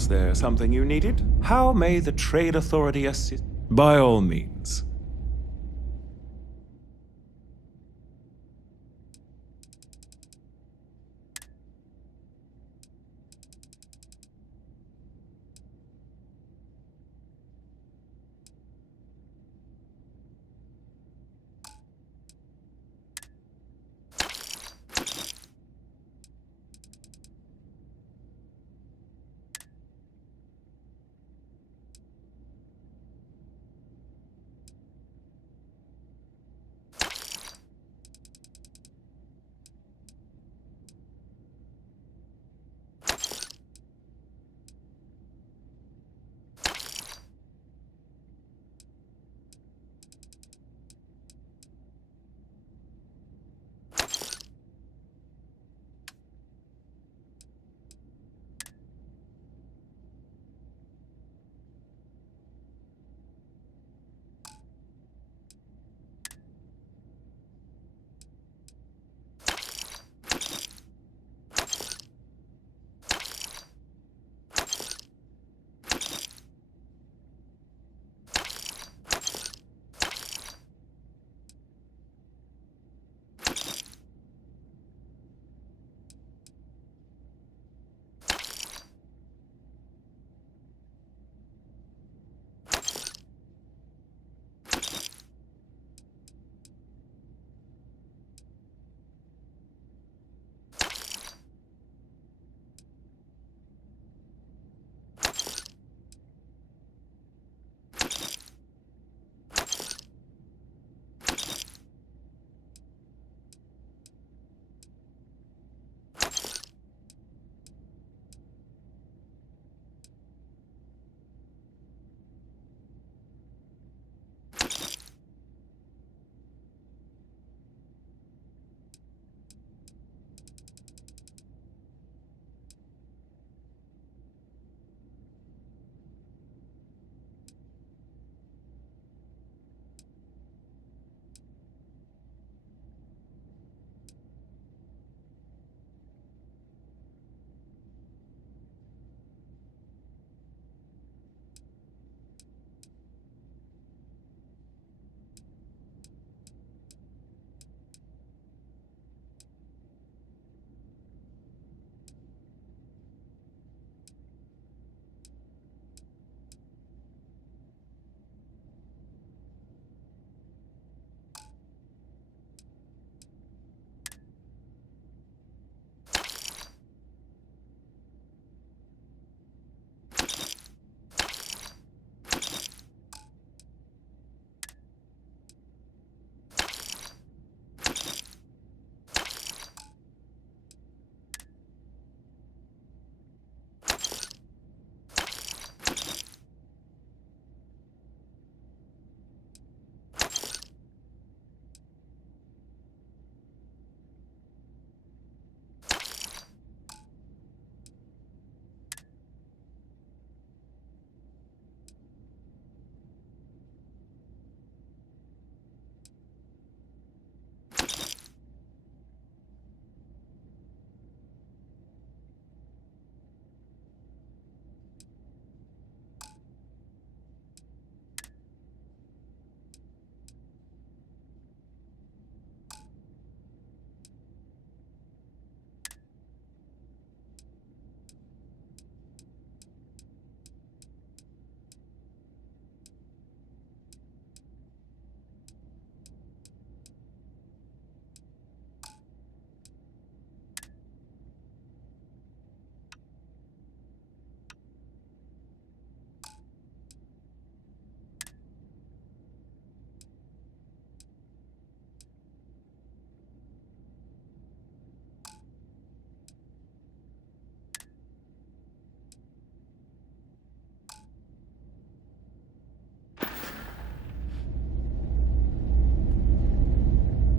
Was there something you needed? How may the Trade Authority assist? By all means.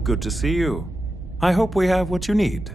Good to see you. I hope we have what you need.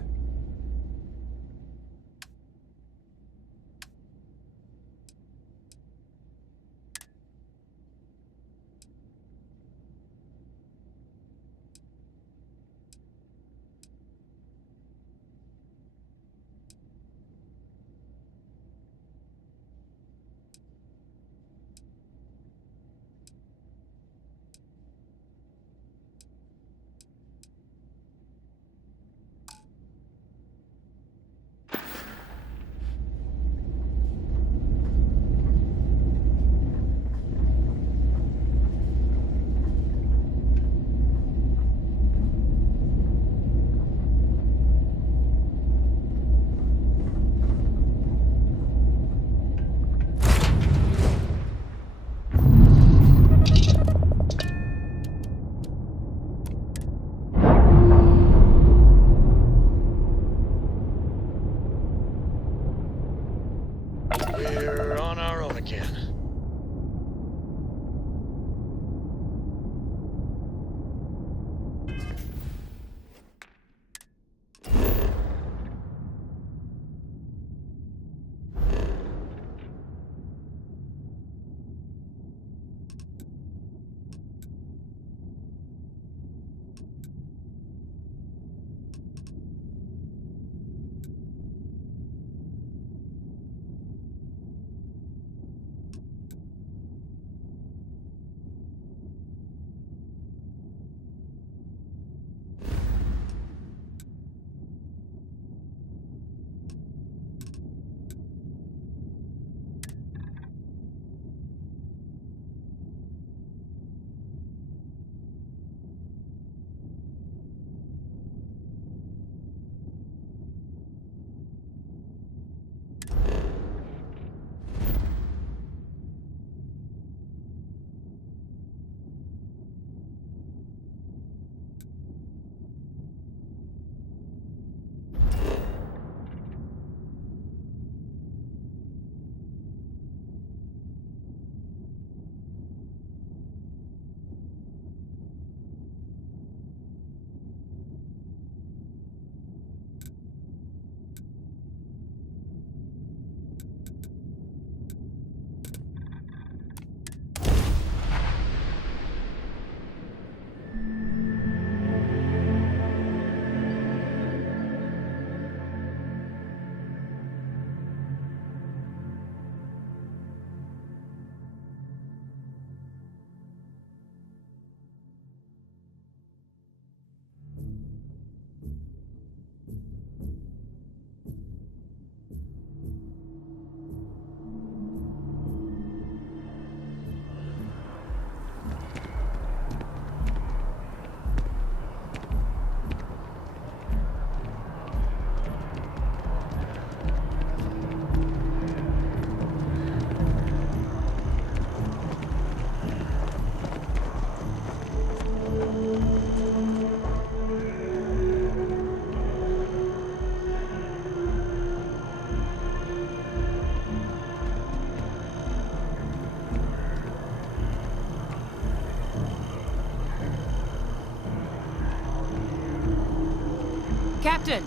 Captain!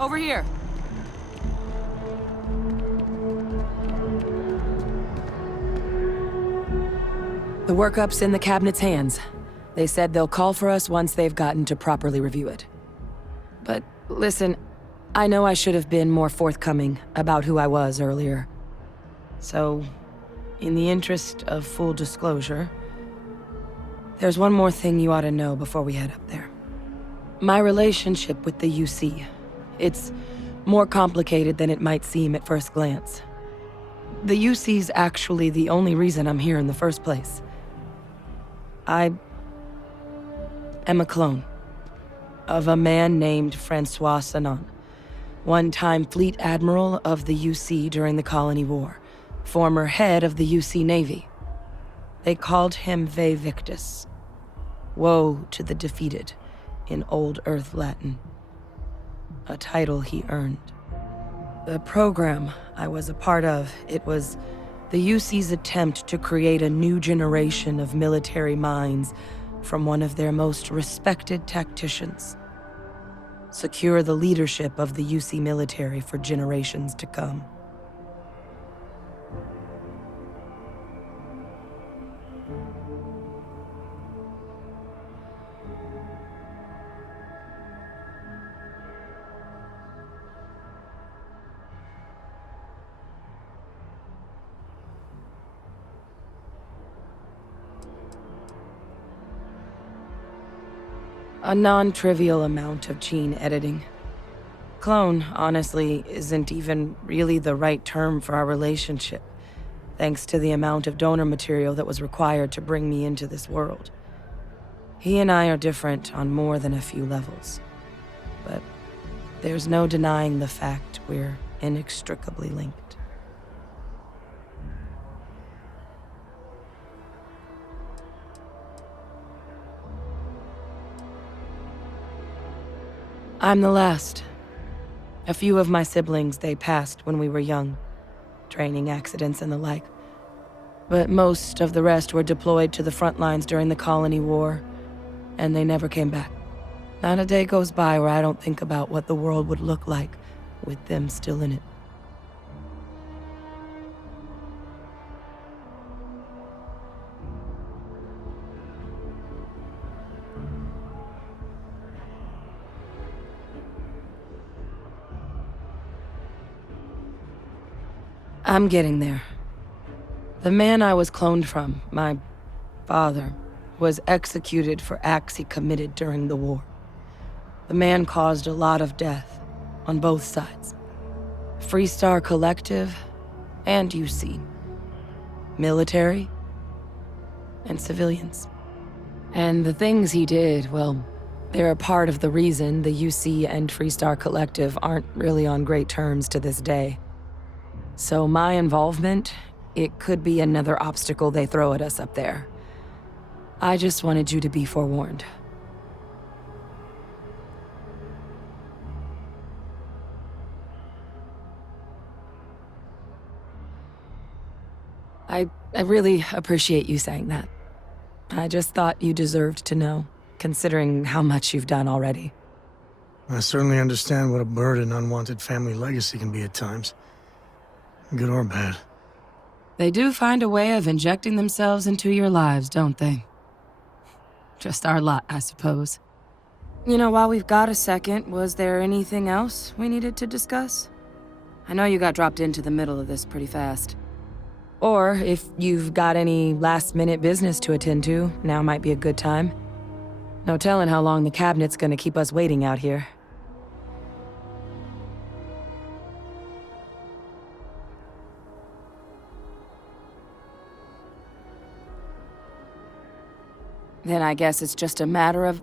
Over here! The workup's in the cabinet's hands. They said they'll call for us once they've gotten to properly review it. But listen, I know I should have been more forthcoming about who I was earlier. So, in the interest of full disclosure, there's one more thing you ought to know before we head up there. My relationship with the UC. It's more complicated than it might seem at first glance. The UC's actually the only reason I'm here in the first place. I am a clone of a man named Francois Sanon, one-time fleet admiral of the UC during the Colony War, former head of the UC Navy. They called him Ve Victus, woe to the defeated, in Old Earth Latin, a title he earned. The program I was a part of, it was the UC's attempt to create a new generation of military minds from one of their most respected tacticians. Secure the leadership of the UC military for generations to come. A non-trivial amount of gene editing. Clone, honestly, isn't even really the right term for our relationship, thanks to the amount of donor material that was required to bring me into this world. He and I are different on more than a few levels, but there's no denying the fact we're inextricably linked. I'm the last. A few of my siblings, they passed when we were young. Training accidents and the like. But most of the rest were deployed to the front lines during the Colony War, and they never came back. Not a day goes by where I don't think about what the world would look like with them still in it. I'm getting there. The man I was cloned from, my father, was executed for acts he committed during the war. The man caused a lot of death, on both sides. Freestar Collective and UC. Military and civilians. And the things he did, well, they're a part of the reason the UC and Freestar Collective aren't really on great terms to this day. So my involvement, it could be another obstacle they throw at us up there. I just wanted you to be forewarned. I really appreciate you saying that. I just thought you deserved to know, considering how much you've done already. I certainly understand what a burden unwanted family legacy can be at times. Good or bad. They do find a way of injecting themselves into your lives, don't they? Just our lot, I suppose. You know, while we've got a second, was there anything else we needed to discuss? I know you got dropped into the middle of this pretty fast. Or, if you've got any last-minute business to attend to, now might be a good time. No telling how long the cabinet's gonna keep us waiting out here. Then I guess it's just a matter of...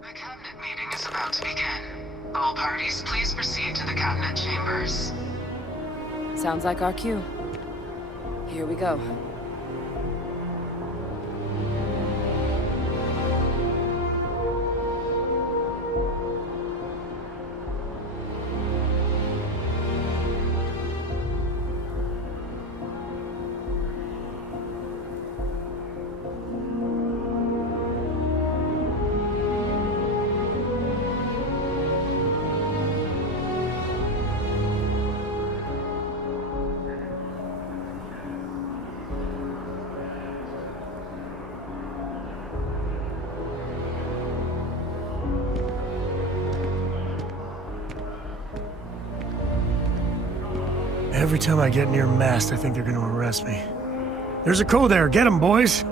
The cabinet meeting is about to begin. All parties, please proceed to the cabinet chambers. Sounds like our cue. Here we go. Every time I get near mast, I think they're gonna arrest me. There's a code there. Get him, boys!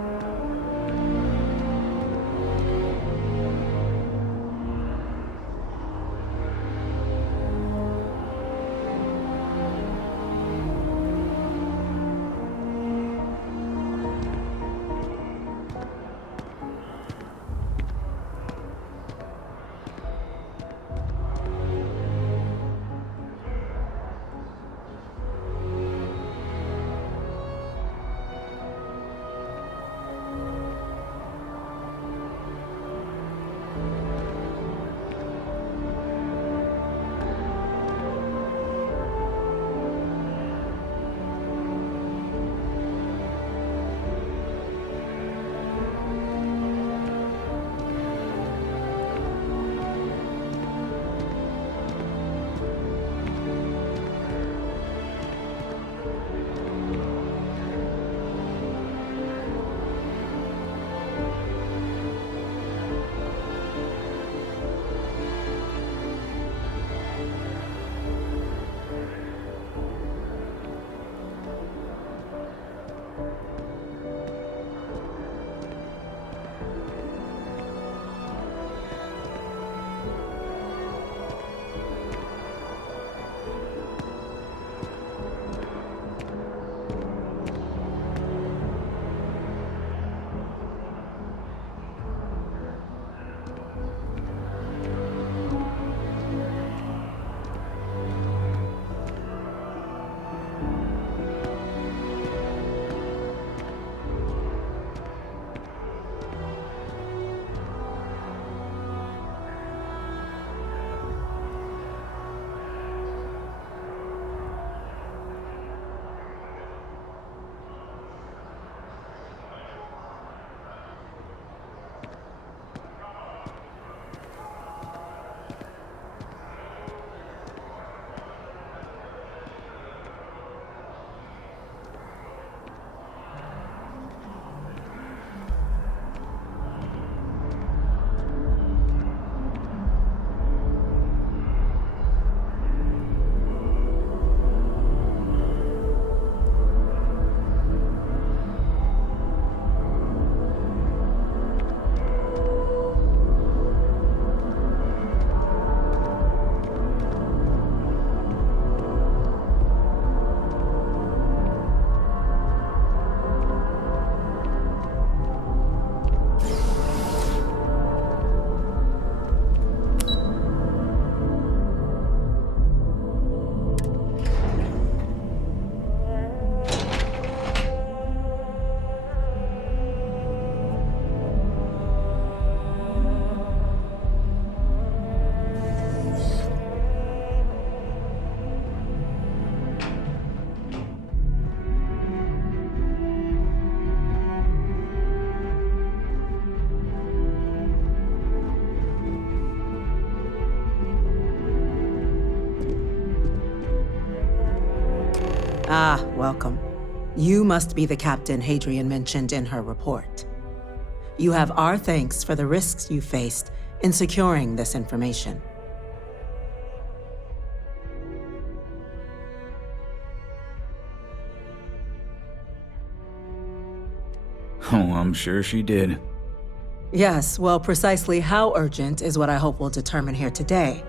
Ah, welcome. You must be the captain Hadrian mentioned in her report. You have our thanks for the risks you faced in securing this information. Oh, I'm sure she did. Yes, well, precisely how urgent is what I hope we'll determine here today.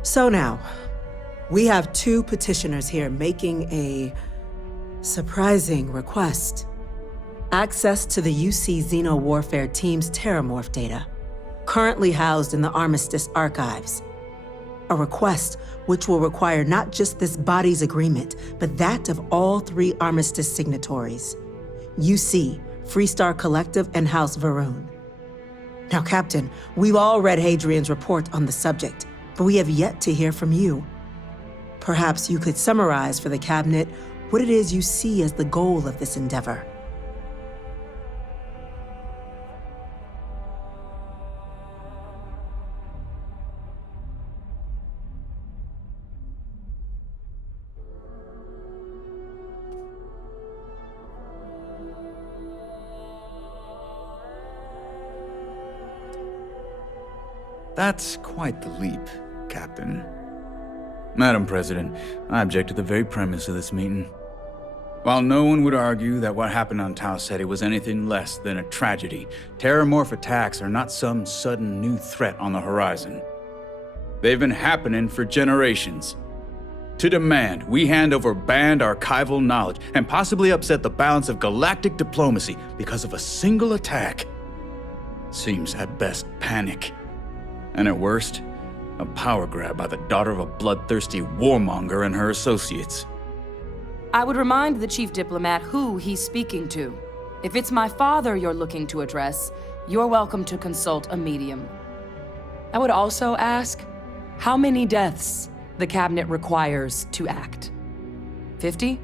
So now, we have two petitioners here making a surprising request. Access to the UC Xeno Warfare Team's Terramorph data, currently housed in the Armistice archives. A request which will require not just this body's agreement, but that of all three Armistice signatories: UC, Freestar Collective, and House Varun. Now, Captain, we've all read Hadrian's report on the subject, but we have yet to hear from you. Perhaps you could summarize for the Cabinet what it is you see as the goal of this endeavor. That's quite the leap, Captain. Madam President, I object to the very premise of this meeting. While no one would argue that what happened on Tau Ceti was anything less than a tragedy, terramorph attacks are not some sudden new threat on the horizon. They've been happening for generations. To demand we hand over banned archival knowledge and possibly upset the balance of galactic diplomacy because of a single attack seems at best panic. And at worst, a power grab by the daughter of a bloodthirsty warmonger and her associates. I would remind the chief diplomat who he's speaking to. If it's my father you're looking to address, you're welcome to consult a medium. I would also ask how many deaths the cabinet requires to act. 50?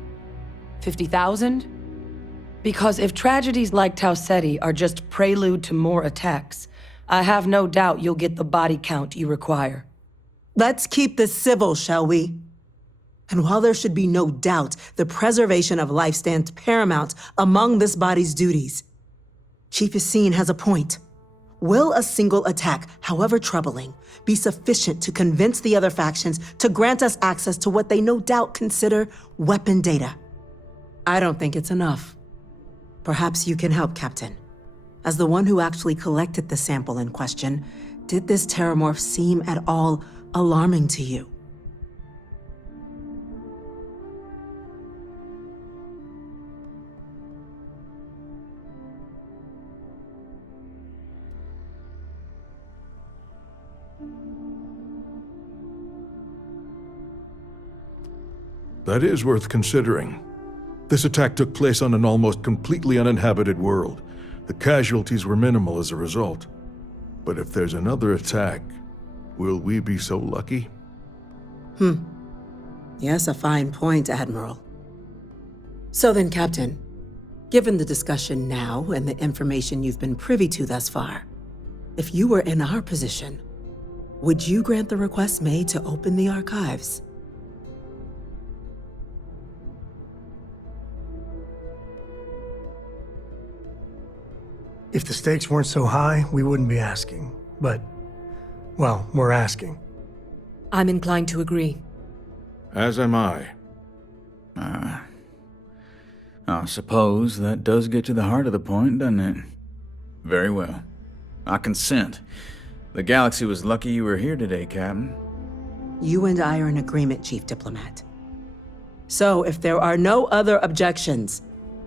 50,000? Because if tragedies like Tau Ceti are just prelude to more attacks, I have no doubt you'll get the body count you require. Let's keep this civil, shall we? And while there should be no doubt the preservation of life stands paramount among this body's duties, Chief Yassine has a point. Will a single attack, however troubling, be sufficient to convince the other factions to grant us access to what they no doubt consider weapon data? I don't think it's enough. Perhaps you can help, Captain. As the one who actually collected the sample in question, did this terramorph seem at all alarming to you? That is worth considering. This attack took place on an almost completely uninhabited world. The casualties were minimal as a result. But if there's another attack, will we be so lucky? Yes, a fine point, Admiral. So then, Captain, given the discussion now and the information you've been privy to thus far, if you were in our position, would you grant the request made to open the archives? If the stakes weren't so high, we wouldn't be asking. But, well, we're asking. I'm inclined to agree. As am I. I suppose that does get to the heart of the point, doesn't it? Very well. I consent. The galaxy was lucky you were here today, Captain. You and I are in agreement, Chief Diplomat. So, if there are no other objections,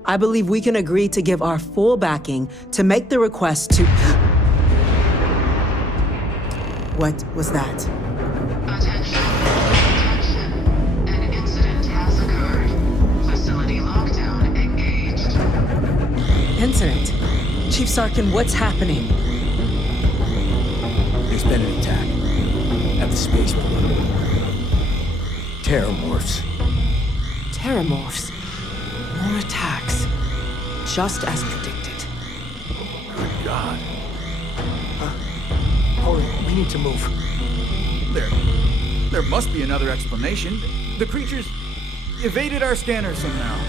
I believe we can agree to give our full backing to make the request to... What was that? Attention. Attention. An incident has occurred. Facility lockdown engaged. Incident. Chief Sarkin, what's happening? There's been an attack at the spaceport. Terramorphs. Terramorphs. More attacks. Just as predicted. Good God. Hurry, we need to move. There must be another explanation. The creatures evaded our scanner somehow.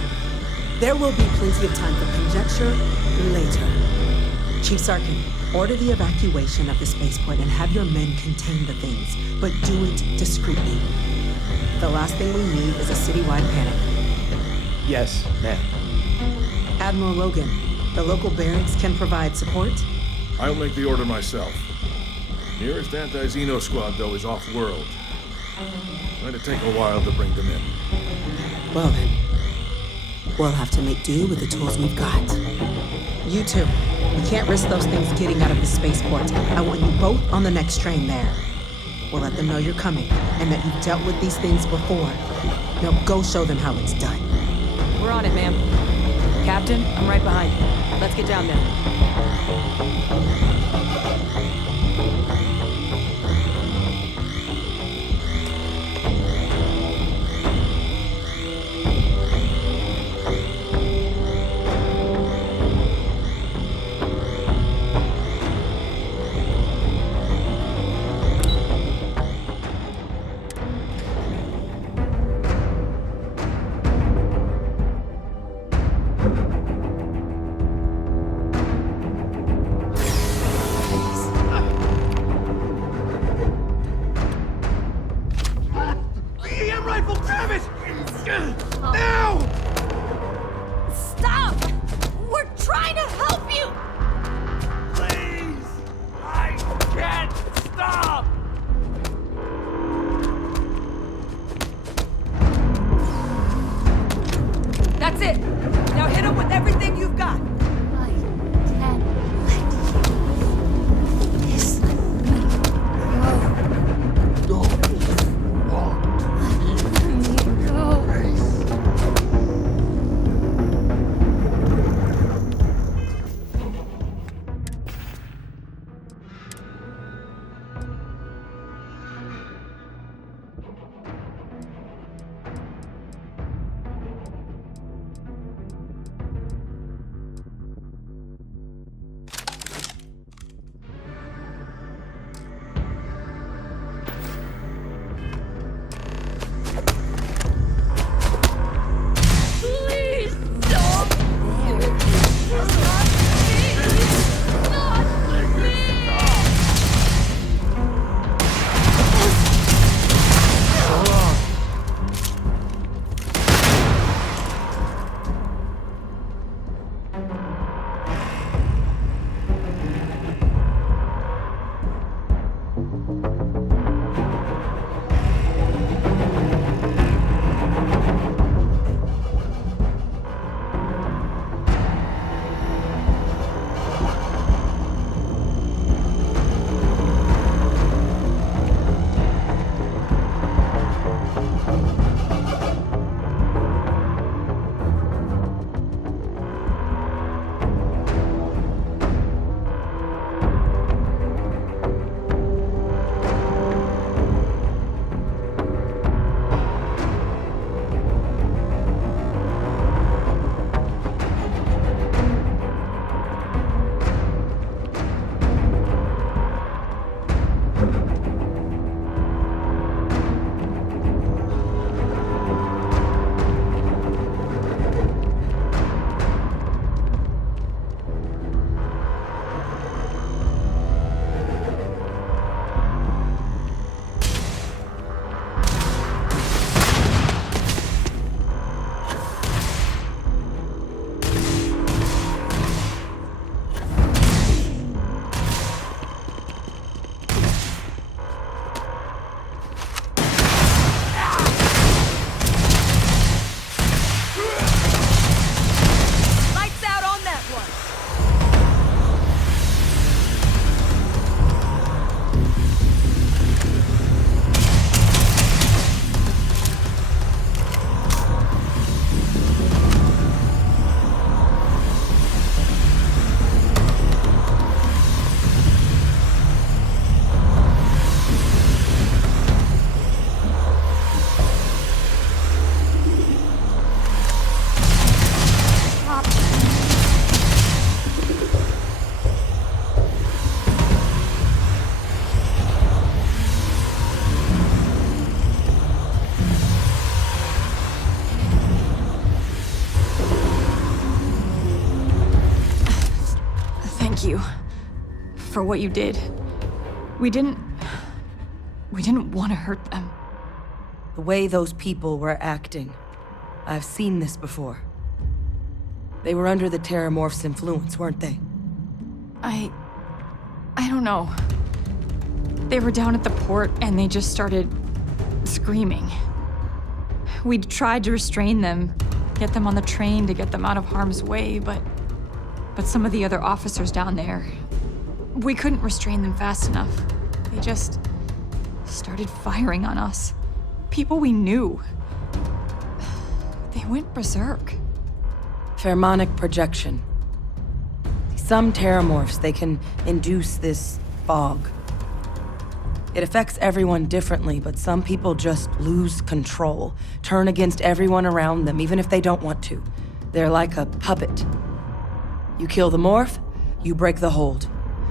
There will be plenty of time for conjecture later. Chief Sarkin, order the evacuation of the spaceport and have your men contain the things, but do it discreetly. The last thing we need is a citywide panic. Yes, ma'am. Admiral Logan, the local barracks can provide support? I'll make the order myself. Nearest anti-Xeno squad, though, is off-world. Going to take a while to bring them in. Well then, we'll have to make do with the tools we've got. You two, we can't risk those things getting out of the spaceport. I want you both on the next train there. We'll let them know you're coming and that you've dealt with these things before. Now go show them how it's done. We're on it, ma'am. Captain, I'm right behind you. Let's get down there. for what you did. We didn't want to hurt them. The way those people were acting, I've seen this before. They were under the Terramorph's influence, weren't they? I don't know. They were down at the port and they just started screaming. We'd tried to restrain them, get them on the train to get them out of harm's way, but some of the other officers down there, we couldn't restrain them fast enough. They just started firing on us. People we knew. They went berserk. Pheromonic projection. Some Terramorphs, they can induce this fog. It affects everyone differently, but some people just lose control, turn against everyone around them, even if they don't want to. They're like a puppet. You kill the morph, you break the hold.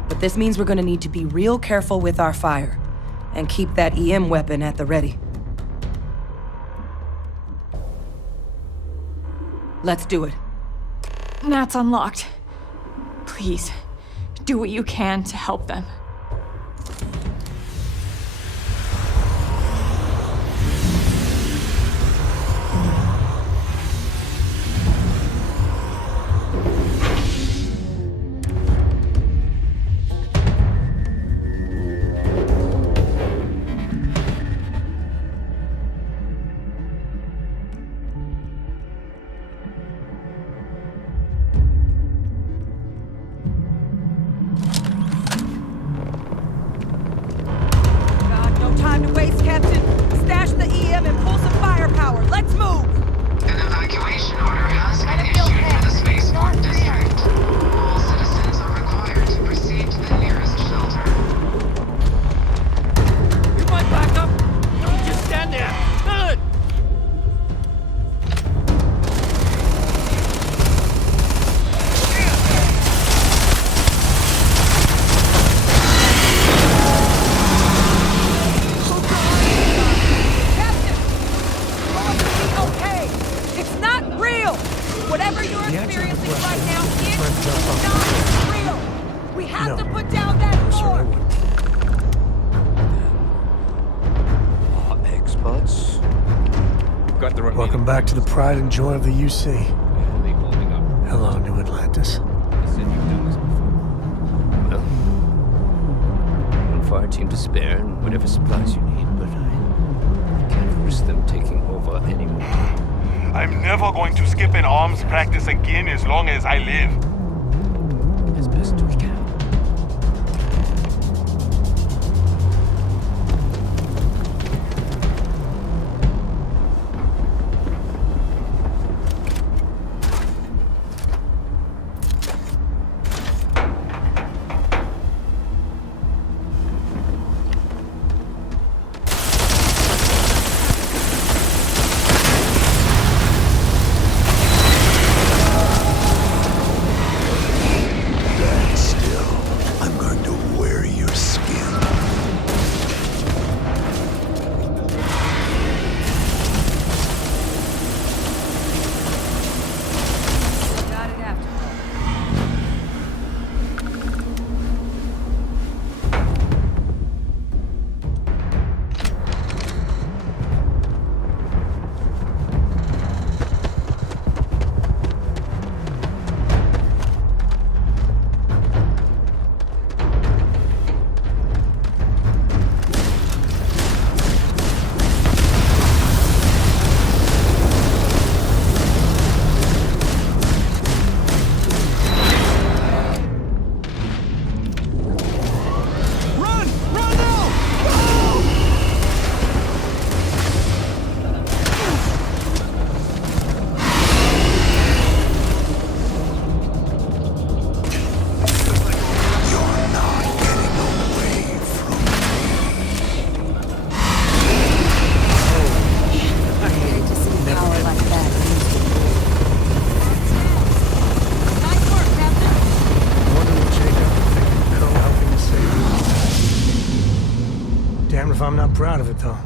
But this means we're gonna need to be real careful with our fire, and keep that EM weapon at the ready. Let's do it. Nat's unlocked. Please, do what you can to help them. Welcome back to the pride and joy of the UC. Hello, New Atlantis. Well, I'm far team to spare and whatever supplies you need, but I can't risk them taking over anymore. I'm never going to skip an arms practice again as long as I live. As best we can. I'm not proud of it, though.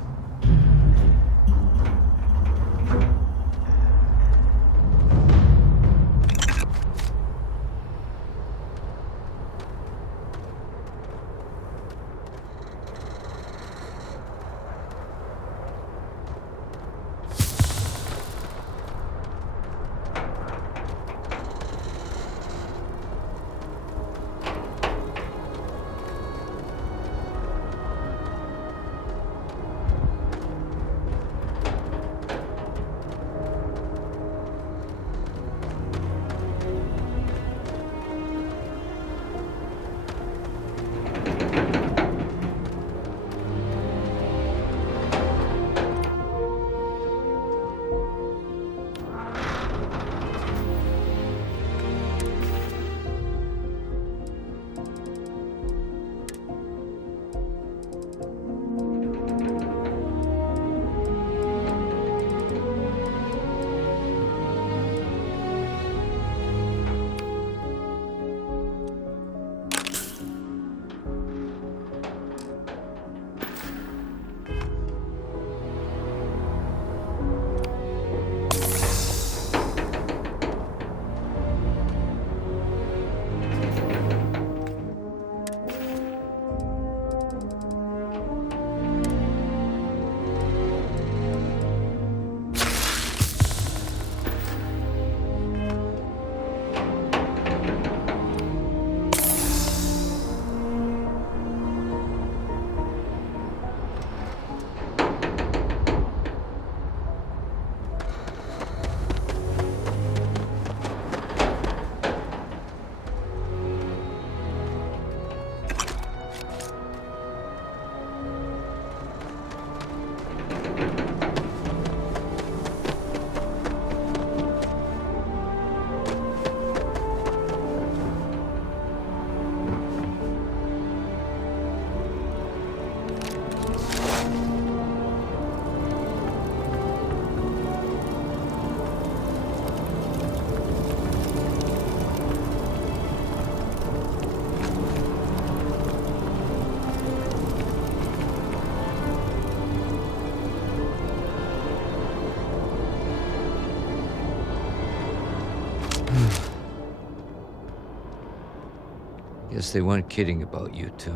Guess they weren't kidding about you two.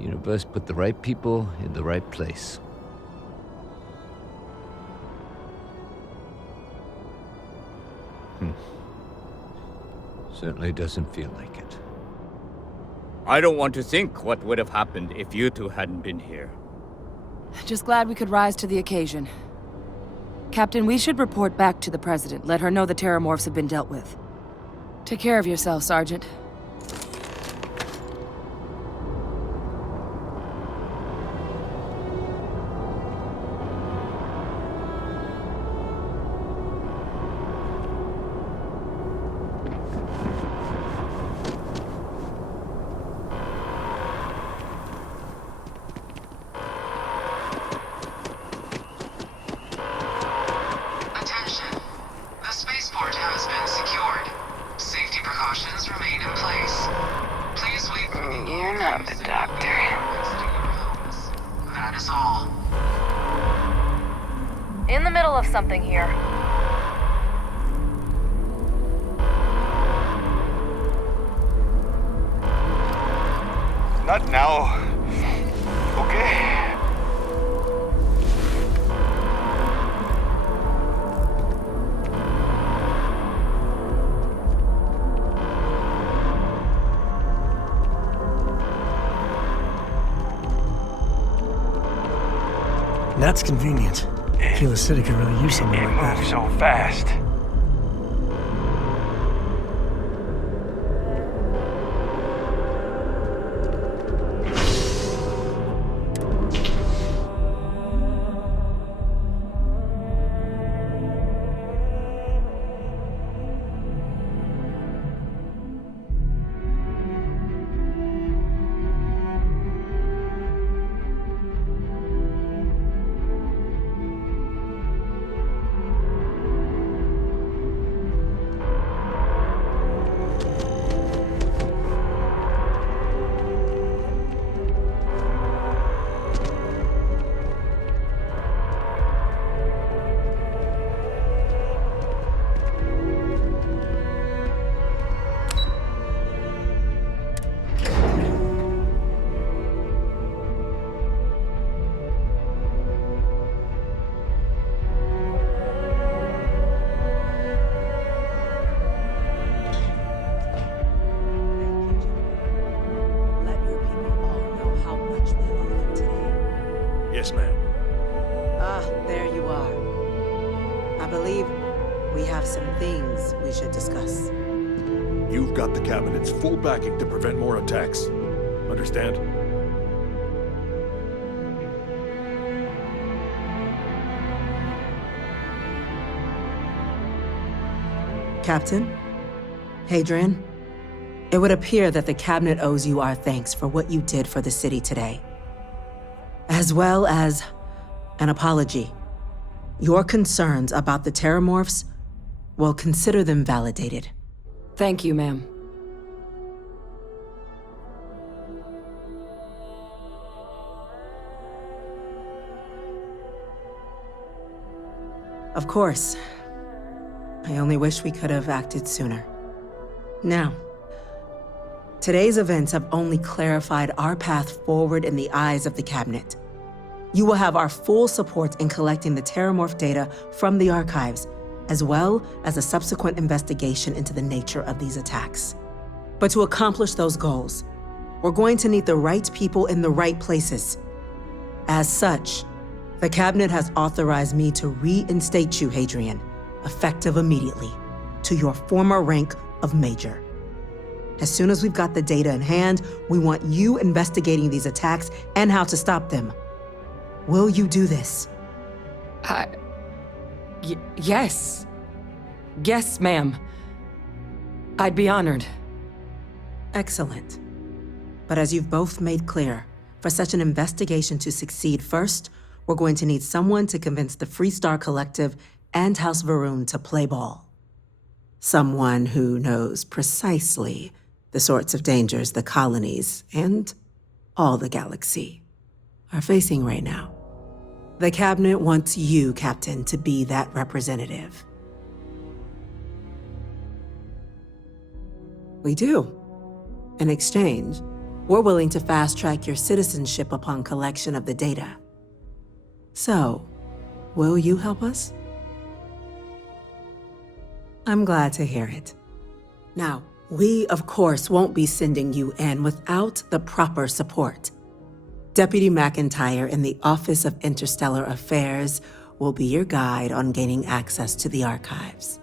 Universe put the right people in the right place. Certainly doesn't feel like it. I don't want to think what would have happened if you two hadn't been here. Just glad we could rise to the occasion. Captain, we should report back to the President. Let her know the Terramorphs have been dealt with. Take care of yourself, Sergeant. Attention. The spaceport has been secured. Safety precautions remain in place. Please wait for the You're not the doctor. That is all. In the middle of something here. Not now. Okay? That's convenient. Kila City could really use something It like that. moves so fast. Let your people all know how much we owe them today. Yes, ma'am. Ah, there you are. I believe we have some things we should discuss. You've got the Cabinet's full backing to prevent more attacks. Understand? Captain, Hadrian, it would appear that the Cabinet owes you our thanks for what you did for the city today, as well as an apology. Your concerns about the Terramorphs, well, consider them validated. Thank you, ma'am. Of course. I only wish we could have acted sooner. Now, today's events have only clarified our path forward in the eyes of the Cabinet. You will have our full support in collecting the Terramorph data from the archives, as well as a subsequent investigation into the nature of these attacks. But to accomplish those goals, we're going to need the right people in the right places. As such, the Cabinet has authorized me to reinstate you, Hadrian, effective immediately, to your former rank of Major. As soon as we've got the data in hand, we want you investigating these attacks and how to stop them. Will you do this? Yes. Yes, ma'am. I'd be honored. Excellent. But as you've both made clear, for such an investigation to succeed first, we're going to need someone to convince the Freestar Collective and House Varun to play ball. Someone who knows precisely the sorts of dangers the colonies and all the galaxy are facing right now. The Cabinet wants you, Captain, to be that representative. We do. In exchange, we're willing to fast-track your citizenship upon collection of the data. So, will you help us? I'm glad to hear it. Now, we, of course, won't be sending you in without the proper support. Deputy McIntyre in the Office of Interstellar Affairs will be your guide on gaining access to the archives.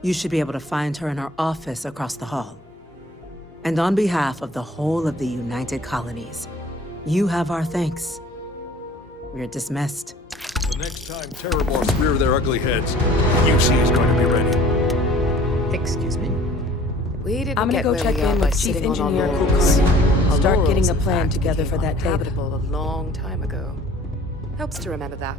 You should be able to find her in her office across the hall. And on behalf of the whole of the United Colonies, you have our thanks. We're dismissed. The next time Terrormorphs rear their ugly heads, UC is going to be ready. Excuse me? We didn't I'm gonna get go where check we are in by with Chief sitting on our Engineer laurels. Kulkarni. Our Start laurels, getting a in plan fact, together for became that data. uninhabitable a long time ago. Helps to remember that.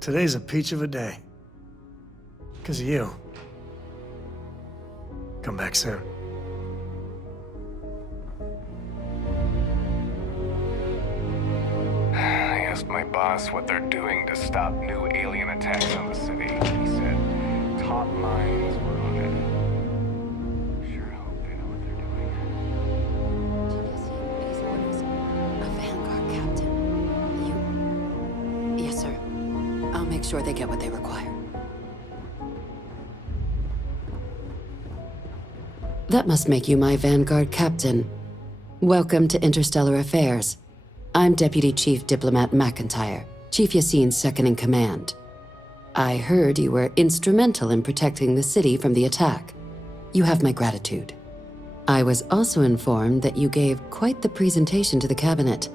Today's a peach of a day. 'Cause of you. Come back soon. I asked my boss what they're doing to stop new alien attacks on the city. He said top minds were on it. Sure hope they know what they're doing. A Vanguard captain. Yes, sir. I'll make sure they get what they require. That must make you my Vanguard captain. Welcome to Interstellar Affairs. I'm Deputy Chief Diplomat McIntyre, Chief Yassine's second-in-command. I heard you were instrumental in protecting the city from the attack. You have my gratitude. I was also informed that you gave quite the presentation to the cabinet.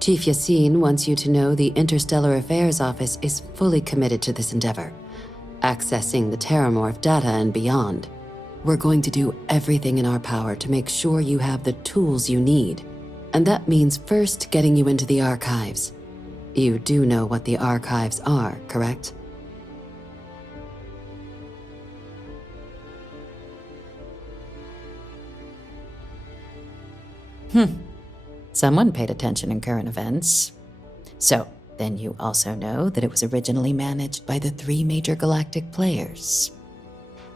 Chief Yassine wants you to know the Interstellar Affairs Office is fully committed to this endeavor, accessing the Terramorph data and beyond. We're going to do everything in our power to make sure you have the tools you need. And that means first getting you into the archives. You do know what the archives are, correct? Someone paid attention in current events. So, then you also know that it was originally managed by the 3 major galactic players.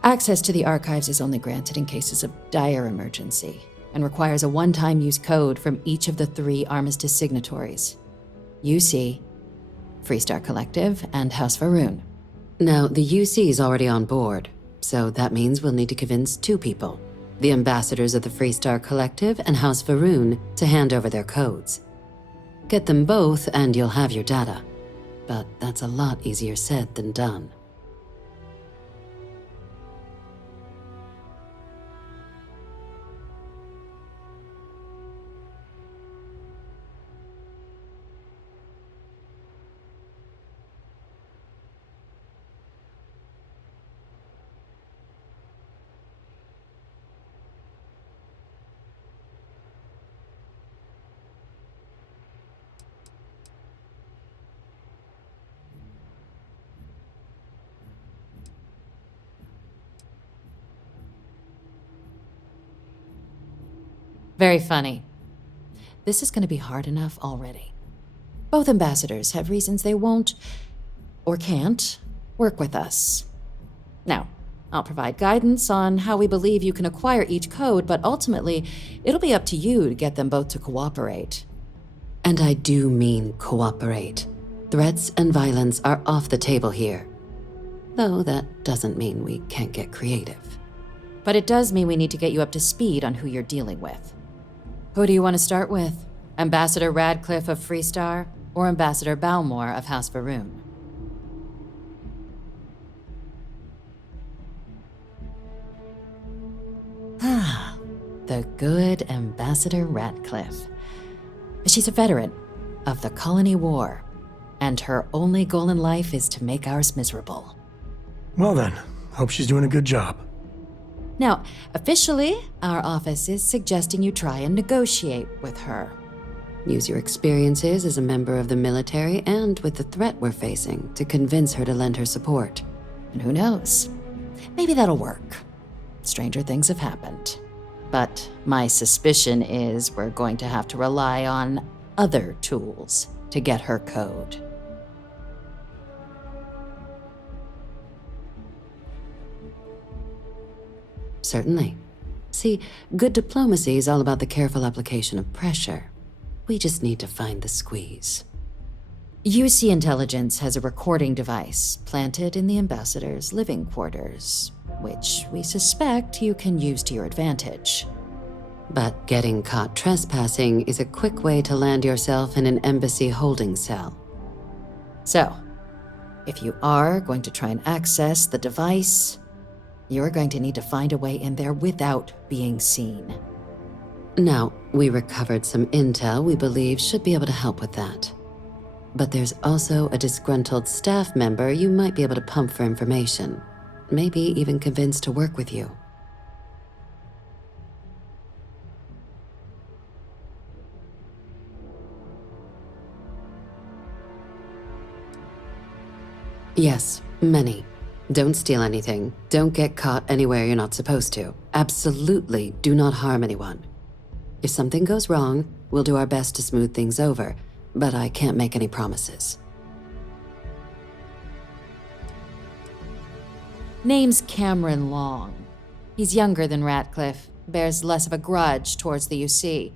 Access to the archives is only granted in cases of dire emergency, and requires a one-time use code from each of the 3 Armistice signatories. UC, Freestar Collective, and House Varun. Now, the UC is already on board, so that means we'll need to convince 2 people. The ambassadors of the Freestar Collective and House Varun to hand over their codes. Get them both and you'll have your data. But that's a lot easier said than done. Very funny. This is going to be hard enough already. Both ambassadors have reasons they won't, or can't, work with us. Now, I'll provide guidance on how we believe you can acquire each code, but ultimately, it'll be up to you to get them both to cooperate. And I do mean cooperate. Threats and violence are off the table here. Though that doesn't mean we can't get creative. But it does mean we need to get you up to speed on who you're dealing with. Who do you want to start with? Ambassador Radcliffe of Freestar, or Ambassador Balmore of House Varun? Ah, the good Ambassador Radcliffe. She's a veteran of the Colony War, and her only goal in life is to make ours miserable. Well then, hope she's doing a good job. Now, officially, our office is suggesting you try and negotiate with her. Use your experiences as a member of the military and with the threat we're facing to convince her to lend her support. And who knows? Maybe that'll work. Stranger things have happened. But my suspicion is we're going to have to rely on other tools to get her code. Certainly. See, good diplomacy is all about the careful application of pressure. We just need to find the squeeze. UC Intelligence has a recording device planted in the ambassador's living quarters, which we suspect you can use to your advantage. But getting caught trespassing is a quick way to land yourself in an embassy holding cell. So, if you are going to try and access the device, you're going to need to find a way in there without being seen. Now, we recovered some intel we believe should be able to help with that. But there's also a disgruntled staff member you might be able to pump for information. Maybe even convince to work with you. Yes, many. Don't steal anything. Don't get caught anywhere you're not supposed to. Absolutely do not harm anyone. If something goes wrong, we'll do our best to smooth things over, but I can't make any promises. Name's Cameron Long. He's younger than Ratcliffe, bears less of a grudge towards the UC.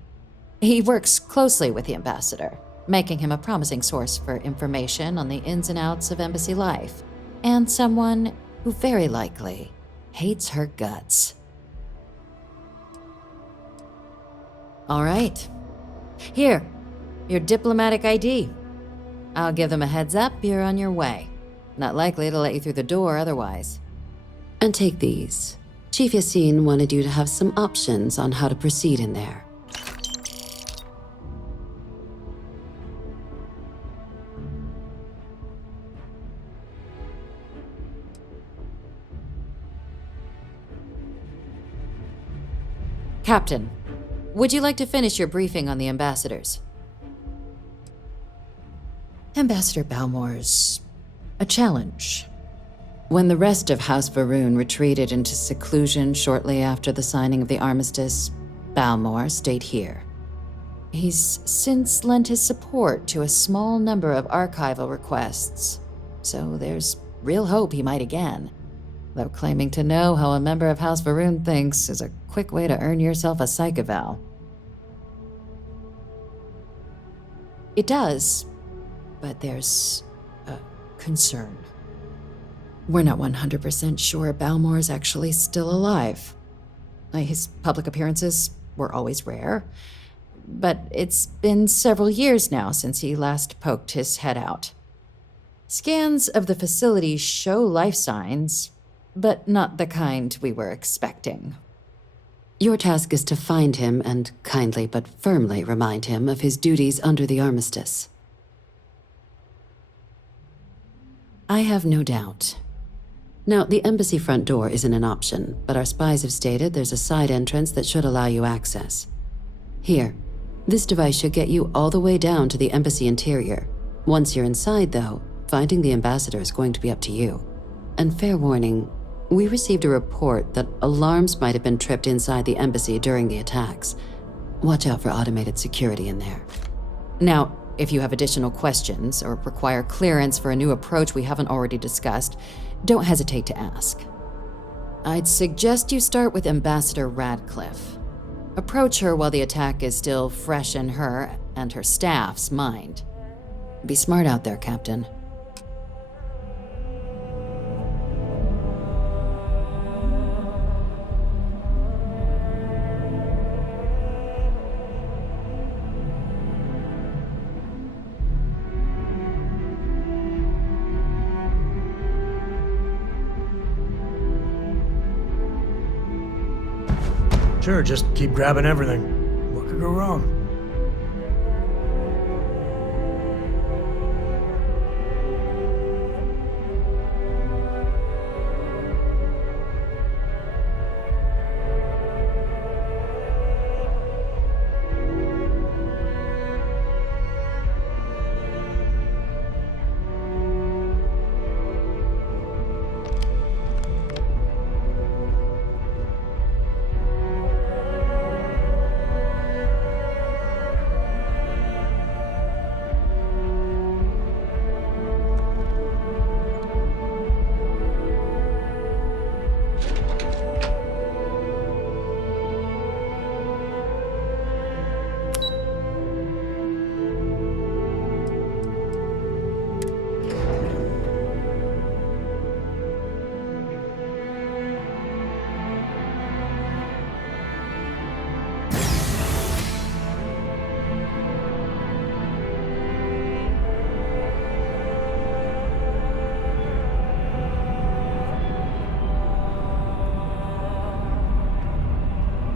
He works closely with the ambassador, making him a promising source for information on the ins and outs of embassy life, and someone who very likely hates her guts. All right. Here, your diplomatic ID. I'll give them a heads up you're on your way. Not likely to let you through the door otherwise. And take these. Chief Yassine wanted you to have some options on how to proceed in there. Captain, would you like to finish your briefing on the ambassadors? Ambassador Balmore's a challenge. When the rest of House Varun retreated into seclusion shortly after the signing of the armistice, Balmore stayed here. He's since lent his support to a small number of archival requests, so there's real hope he might again. Though claiming to know how a member of House Varun thinks is a quick way to earn yourself a psych eval. It does, but there's a concern. We're not 100% sure Balmore's actually still alive. His public appearances were always rare, but it's been several years now since he last poked his head out. Scans of the facility show life signs, but not the kind we were expecting. Your task is to find him and kindly but firmly remind him of his duties under the armistice. I have no doubt. Now, the embassy front door isn't an option, but our spies have stated there's a side entrance that should allow you access. Here, this device should get you all the way down to the embassy interior. Once you're inside, though, finding the ambassador is going to be up to you. And fair warning, we received a report that alarms might have been tripped inside the embassy during the attacks. Watch out for automated security in there. Now, if you have additional questions or require clearance for a new approach we haven't already discussed, don't hesitate to ask. I'd suggest you start with Ambassador Radcliffe. Approach her while the attack is still fresh in her and her staff's mind. Be smart out there, Captain. Sure, just keep grabbing everything. What could go wrong?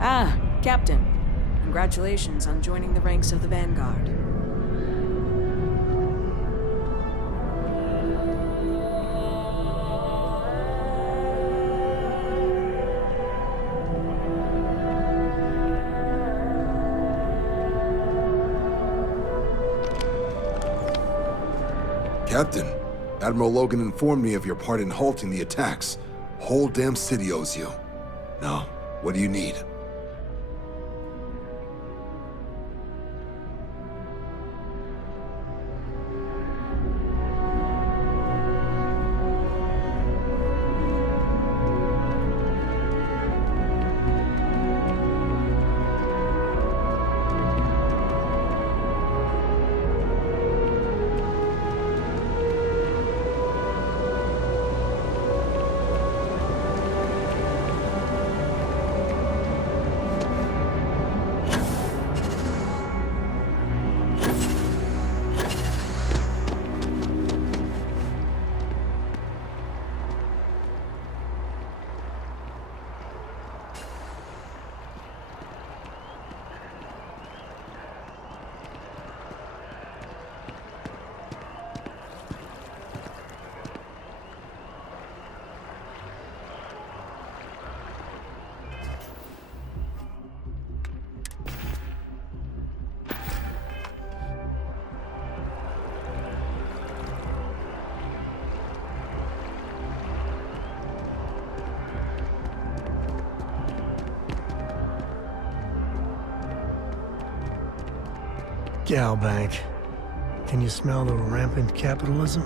Ah, Captain. Congratulations on joining the ranks of the Vanguard. Captain, Admiral Logan informed me of your part in halting the attacks. Whole damn city owes you. Now, what do you need? Galbank. Can you smell the rampant capitalism?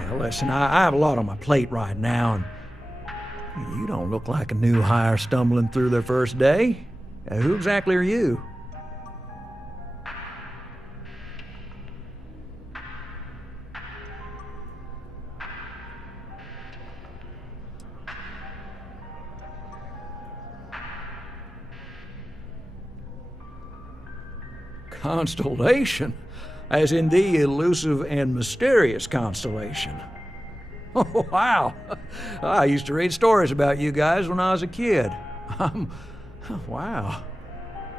Well, listen, I have a lot on my plate right now, and you don't look like a new hire stumbling through their first day. Who exactly are you? Constellation? As in the elusive and mysterious constellation. Oh, wow. I used to read stories about you guys when I was a kid. Wow.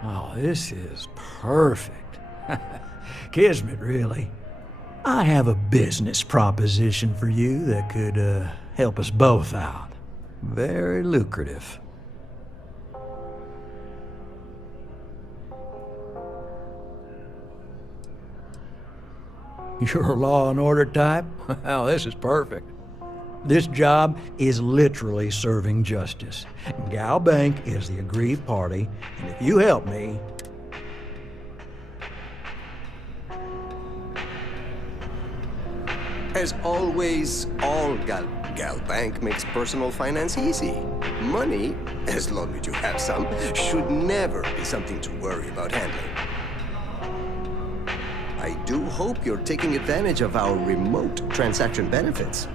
Oh, this is perfect. Kismet, really. I have a business proposition for you that could help us both out. Very lucrative. You're a law and order type? Well, this is perfect. This job is literally serving justice. Galbank is the aggrieved party, and if you help me... As always, all Galbank makes personal finance easy. Money, as long as you have some, should never be something to worry about handling. I do hope you're taking advantage of our remote transaction benefits.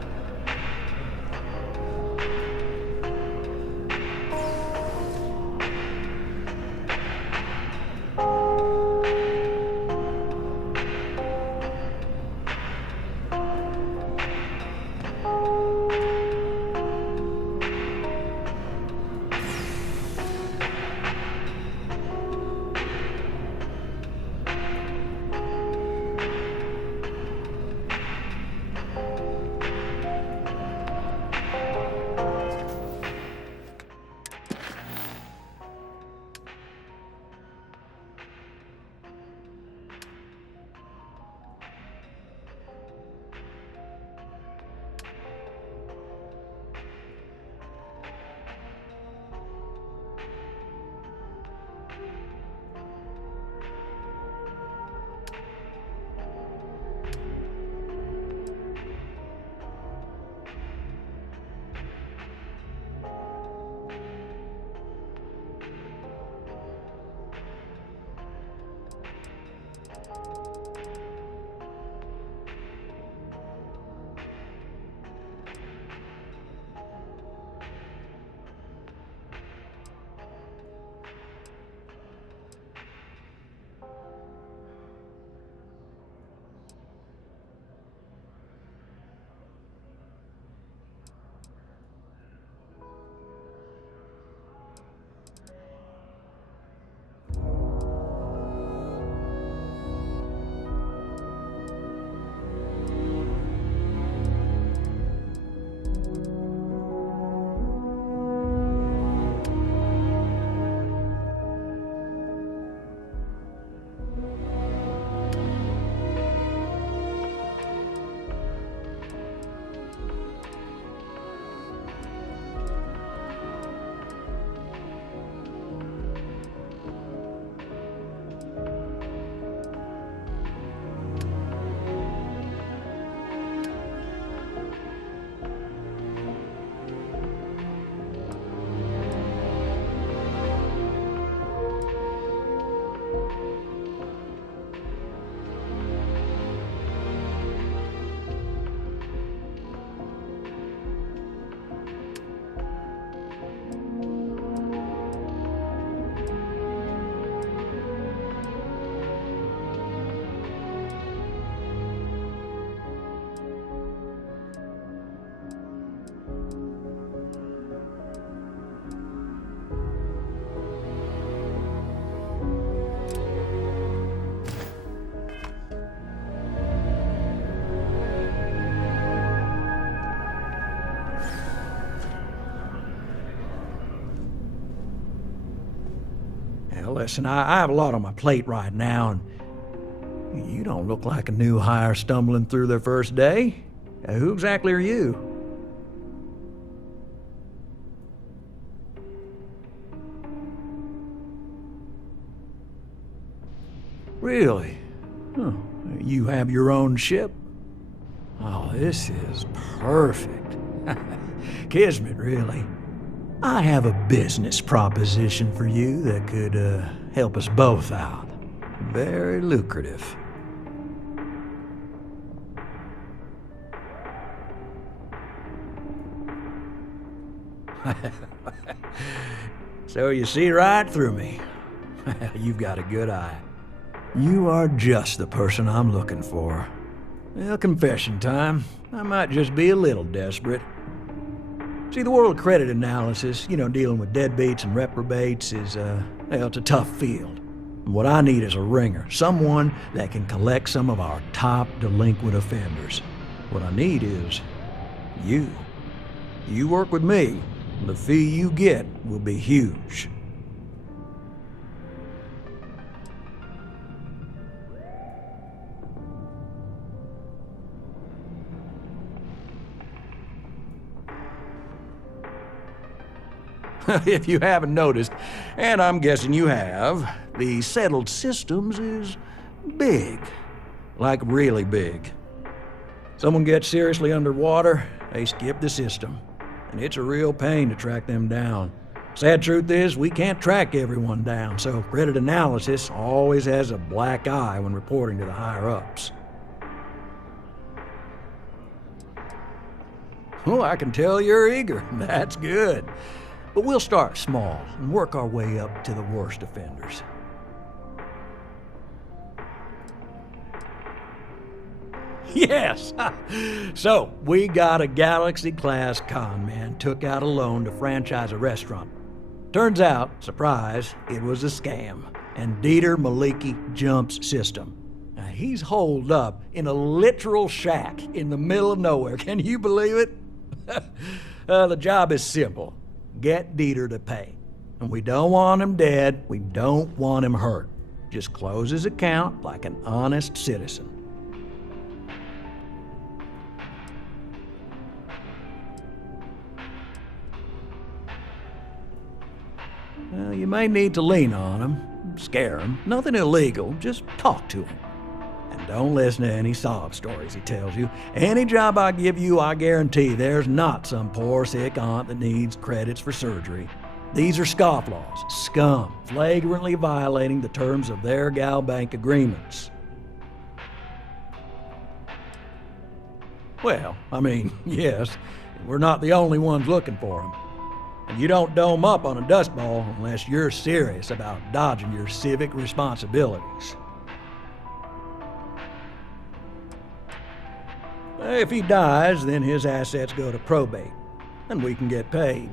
Now, listen, I have a lot on my plate right now, and you don't look like a new hire stumbling through their first day. Who exactly are you? Really? Huh. You have your own ship? Oh, this is perfect. Kismet, really. I have a business proposition for you that could help us both out. Very lucrative. So you see right through me. You've got a good eye. You are just the person I'm looking for. Well, confession time. I might just be a little desperate. See, the world of credit analysis, dealing with deadbeats and reprobates is, it's a tough field. And what I need is a ringer, someone that can collect some of our top delinquent offenders. What I need is you. You work with me, and the fee you get will be huge. If you haven't noticed, and I'm guessing you have, the settled systems is big. Like really big. Someone gets seriously underwater, they skip the system. And it's a real pain to track them down. Sad truth is, we can't track everyone down, so credit analysis always has a black eye when reporting to the higher-ups. Oh, I can tell you're eager. That's good. But we'll start small and work our way up to the worst offenders. Yes! So, we got a Galaxy-class con man took out a loan to franchise a restaurant. Turns out, surprise, it was a scam. And Dieter Maliki jumps system. Now, he's holed up in a literal shack in the middle of nowhere. Can you believe it? The job is simple. Get Dieter to pay. And we don't want him dead, we don't want him hurt. Just close his account like an honest citizen. Well, you may need to lean on him, scare him. Nothing illegal, just talk to him. And don't listen to any sob stories he tells you. Any job I give you, I guarantee there's not some poor sick aunt that needs credits for surgery. These are scofflaws, scum, flagrantly violating the terms of their gal bank agreements. Well, yes, we're not the only ones looking for them. And you don't dome up on a dust ball unless you're serious about dodging your civic responsibilities. If he dies, then his assets go to probate, and we can get paid.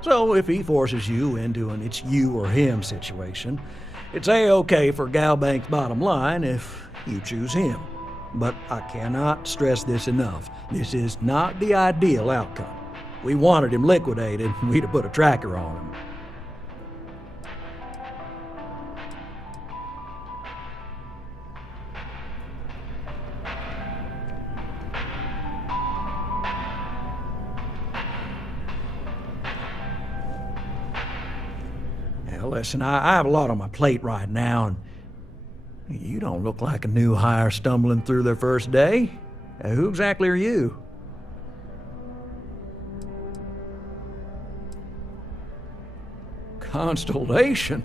So if he forces you into an it's you or him situation, it's A-okay for Galbank's bottom line if you choose him. But I cannot stress this enough. This is not the ideal outcome. We wanted him liquidated, we'd have put a tracker on him. Now, listen, I have a lot on my plate right now, and you don't look like a new hire stumbling through their first day. Who exactly are you? Constellation?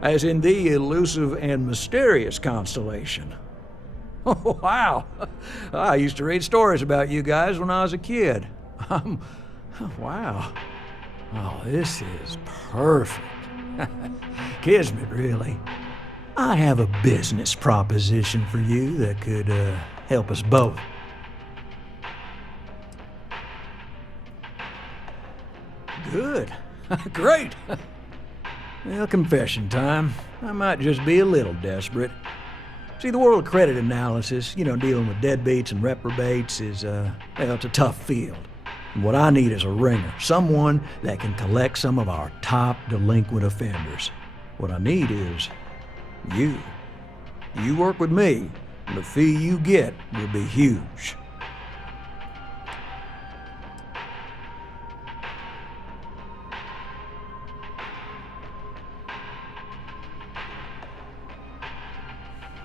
As in the elusive and mysterious constellation. Oh, wow. I used to read stories about you guys when I was a kid. Wow. Oh, this is perfect. Kismet, really. I have a business proposition for you that could help us both. Good. Great. Well, confession time. I might just be a little desperate. See, the world of credit analysis, dealing with deadbeats and reprobates is, it's a tough field. And what I need is a ringer, someone that can collect some of our top delinquent offenders. What I need is you. You work with me, and the fee you get will be huge.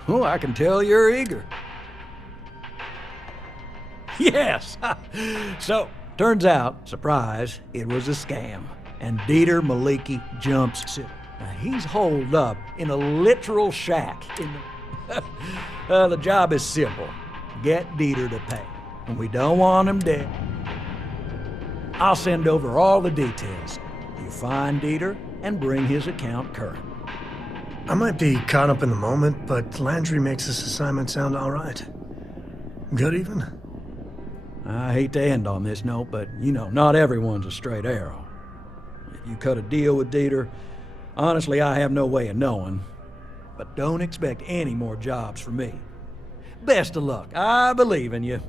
Oh, I can tell you're eager. Yes! So, turns out, surprise, it was a scam. And Dieter Maliki jumps city. Now, he's holed up in a literal shack in the... the job is simple. Get Dieter to pay. And we don't want him dead. I'll send over all the details. You find Dieter and bring his account current. I might be caught up in the moment, but Landry makes this assignment sound all right. Good even? I hate to end on this note, but you know, not everyone's a straight arrow. If you cut a deal with Dieter, honestly, I have no way of knowing. But don't expect any more jobs from me. Best of luck. I believe in you.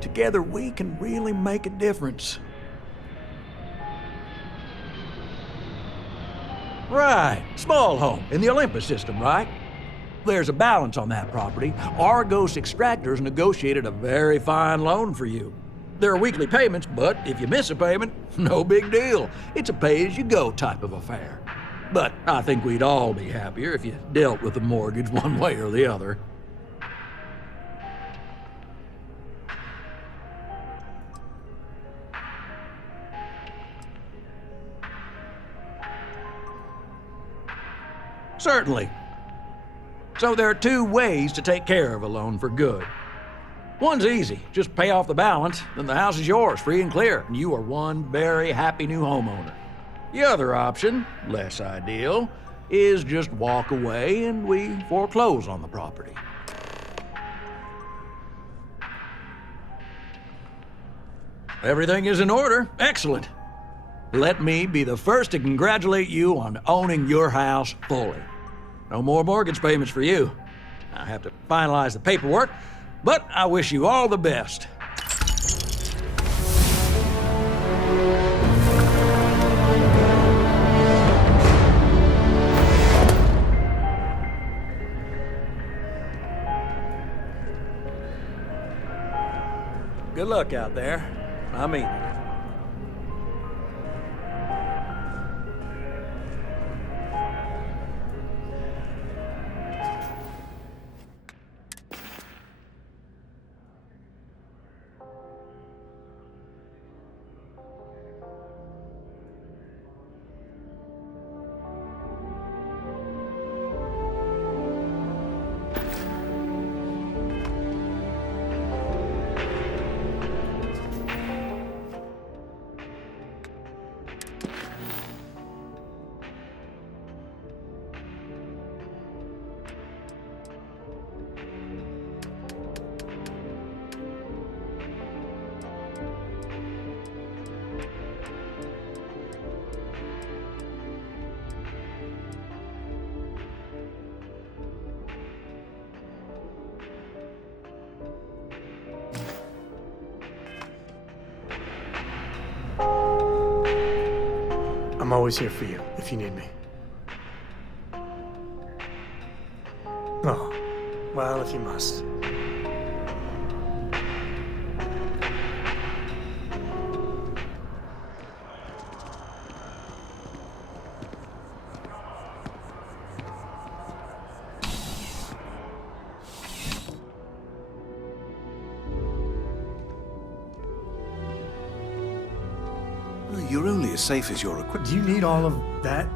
Together we can really make a difference. Right, small home in the Olympus system, right? There's a balance on that property. Argos Extractors negotiated a very fine loan for you. There are weekly payments, but if you miss a payment, no big deal. It's a pay-as-you-go type of affair. But I think we'd all be happier if you dealt with the mortgage one way or the other. Certainly. So there are two ways to take care of a loan for good. One's easy. Just pay off the balance, then the house is yours, free and clear, and you are one very happy new homeowner. The other option, less ideal, is just walk away and we foreclose on the property. Everything is in order. Excellent. Let me be the first to congratulate you on owning your house fully. No more mortgage payments for you. I have to finalize the paperwork, but I wish you all the best. Good luck out there. I mean it. I'm always here for you, if you need me. Oh, well, if you must. You're only as safe as your equipment. Do you need all of that?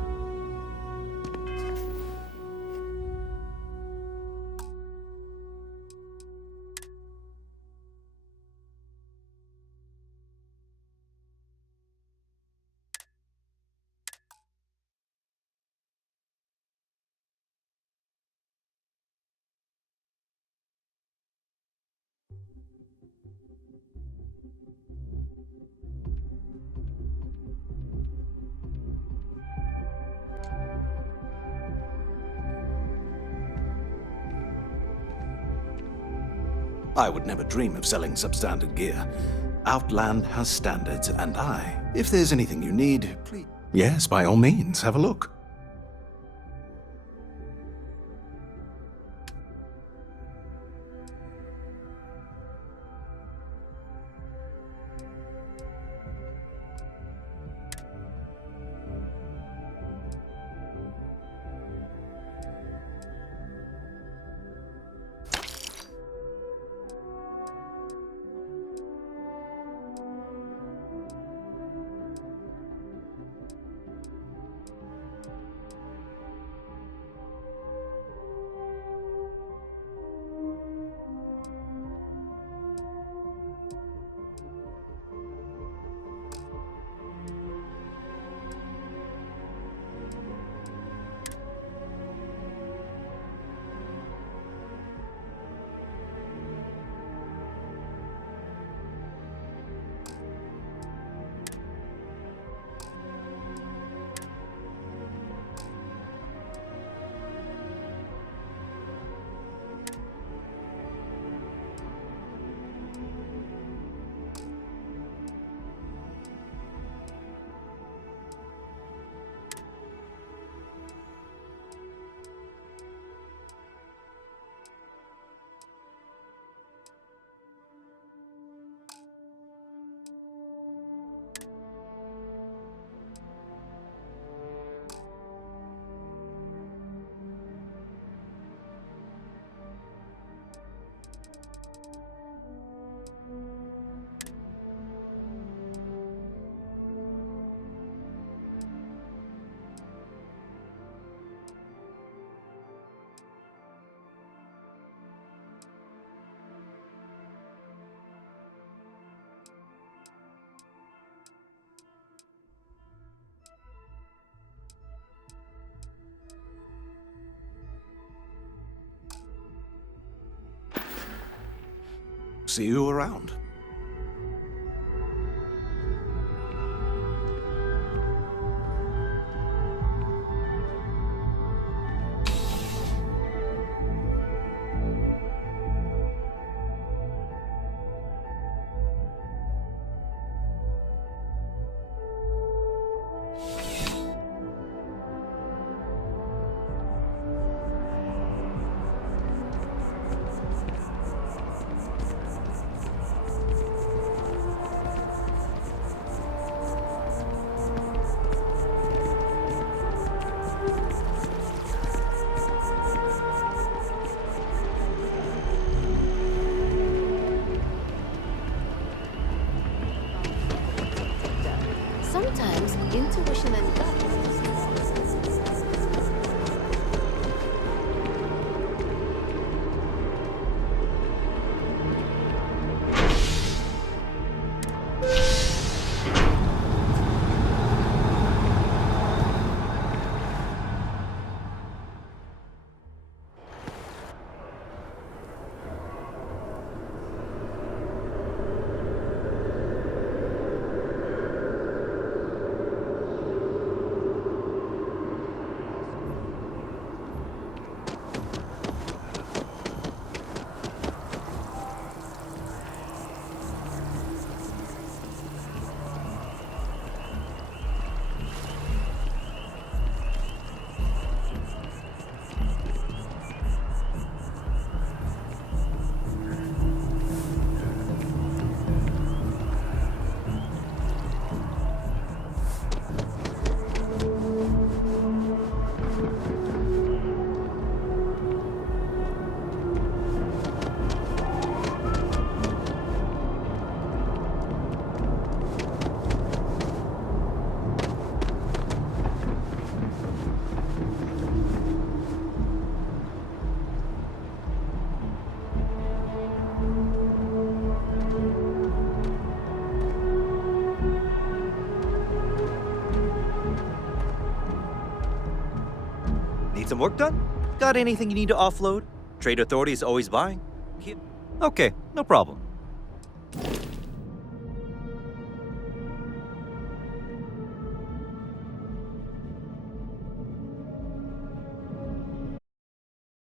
I would never dream of selling substandard gear. Outland has standards, and if there's anything you need, please... Yes, by all means, have a look. See you around. Sometimes intuition and gut. Need some work done? Got anything you need to offload? Trade Authority is always buying. Okay, no problem.